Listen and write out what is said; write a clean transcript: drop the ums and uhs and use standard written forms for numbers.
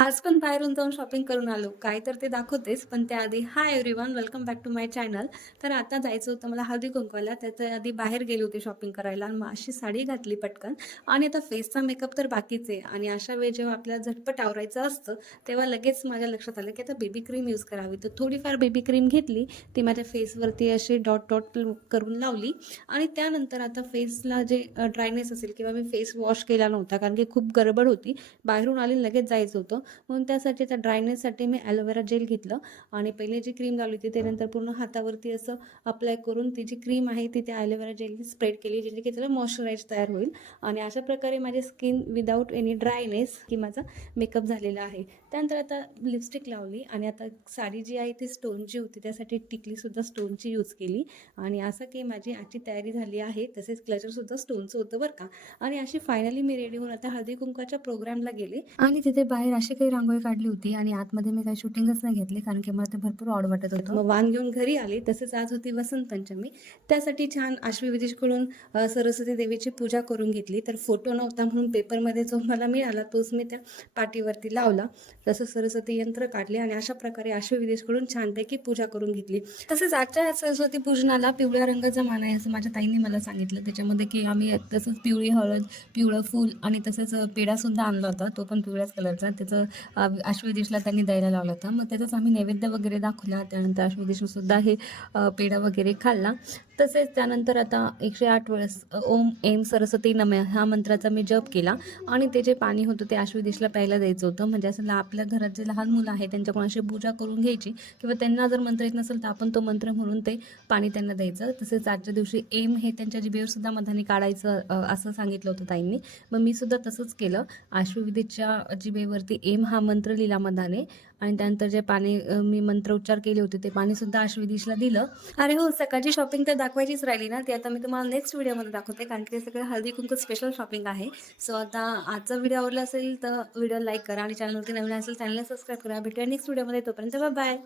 आज पण बाहेरून जाऊन शॉपिंग करून आलो. काय तर ते दाखवतेच, पण त्याआधी hi everyone, welcome back to my channel. तर आता जायचं होतं मला हळदी-कुंकवाला. त्याच्या आधी बाहेर गेले होते शॉपिंग करायला आणि मग अशी साडी घातली पटकन आणि आता फेसचा मेकअप तर बाकीच आहे आणि अशा वेळी जेव्हा आपल्याला झटपट आवरायचं असतं, तेव्हा लगेच माझ्या लक्षात आलं, की आता बेबी क्रीम यूज करावी. तर थोडीफार बेबी क्रीम घेतली, ती माझ्या फेसवरती अशी डॉट-डॉट करून लावली आणि त्यानंतर आता फेसला जे ड्रायनेस असेल किंवा मी फेस वॉश केला नव्हता, कारण की खूप गडबड होती. बाहेरून आली आणि लगेच जायचं होतं. म्हणून त्यासाठी त्या ड्रायनेससाठी मी ॲलोवेरा जेल घेतलं आणि पहिले जी क्रीम लावली होती त्यानंतर पूर्ण हातावरती असं अप्लाय करून ती जी क्रीम आहे ती त्या ॲलोवेरा जेलनी स्प्रेड केली, जेणे की त्याला मॉइश्चराईज तयार होईल आणि अशा प्रकारे माझी स्किन विदाऊट एनी ड्रायनेस की माझा मेकअप झालेला आहे. त्यानंतर आता लिपस्टिक लावली आणि आता साडी जी आहे ती स्टोनची होती, त्यासाठी टिकलीसुद्धा स्टोनची यूज केली आणि असं की माझी आजची तयारी झाली आहे. तसेच क्लचरसुद्धा स्टोनचं होतं बरं का. आणि अशी फायनली मी रेडी होऊन आता हळदी-कुंकवाच्या प्रोग्रामला गेले आणि तिथे बाहेर अशी काही रांगोळी काढली होती आणि आतमध्ये मी काही शूटिंगच नाही घेतली, कारण की मला ते भरपूर ऑड वाटत होतं. मग वाण घेऊन घरी आले. तसेच आज होती वसंत पंचमी. त्यासाठी छान आश्वीविदेशकडून सरस्वती देवीची पूजा करून घेतली. तर फोटो नव्हता म्हणून पेपरमध्ये जो मला मिळाला तोच मी त्या पाटीवरती लावला. तसंच सरस्वती यंत्र काढले आणि अशा प्रकारे आश्वीविदेशकडून छानपैकी पूजा करून घेतली. तसेच आजच्या या सरस्वती पूजनाला पिवळ्या रंगाचा मान आहे असं माझ्या ताईंनी मला सांगितलं. त्याच्यामध्ये की आम्ही तसंच पिवळी हळद, पिवळं फूल आणि तसंच पेढासुद्धा आणला होता. तो पण पिवळ्याच कलरचा. त्याचं आश्वेदिशला त्यांनी द्यायला लावला होता. मग त्याचाच आम्ही नैवेद्य वगैरे दाखवला. त्यानंतर आश्वेदिशसुद्धा हे पेढा वगैरे खाल्ला. तसेच त्यानंतर आता 108 वेळेस ओम ऐं सरस्वती नमः ह्या मंत्राचा मी जप केला आणि ते जे पाणी होतं ते आश्वेदिशला प्यायला द्यायचं होतं. म्हणजे असं आपल्या घरात जे लहान मुलं आहे त्यांच्याकडून अशी पूजा करून घ्यायची किंवा त्यांना जर मंत्र येत नसेल तर आपण तो मंत्र म्हणून ते पाणी त्यांना द्यायचं. तसेच आजच्या दिवशी ऐं हे त्यांच्या जिभेवर सुद्धा मधाने काढायचं असं सांगितलं होतं ताईंनी. मग मी सुद्धा तसंच केलं. आश्वविधीच्या जिभेवरती ऐं हा मंत्र लिहिला मधाने आणि त्यानंतर जे पाणी मी मंत्र उच्चार केले होते ते पाणीसुद्धा आश्वविधीशला दिलं. अरे हो, सकाळची शॉपिंग तर दाखवायचीच राहिली ना, ती आता मी तुम्हाला नेक्स्ट व्हिडिओमध्ये दाखवते, कारण की ते सगळं हळदी कुंकू स्पेशल शॉपिंग आहे. सो आता आजचा व्हिडिओ आवडला असेल तर व्हिडिओ लाईक करा आणि चॅनलवरती नवीन असेल चॅनलला सबस्क्राईब करा. भेटूया नेक्स्ट व्हिडिओमध्ये. तोपर्यंत बाय.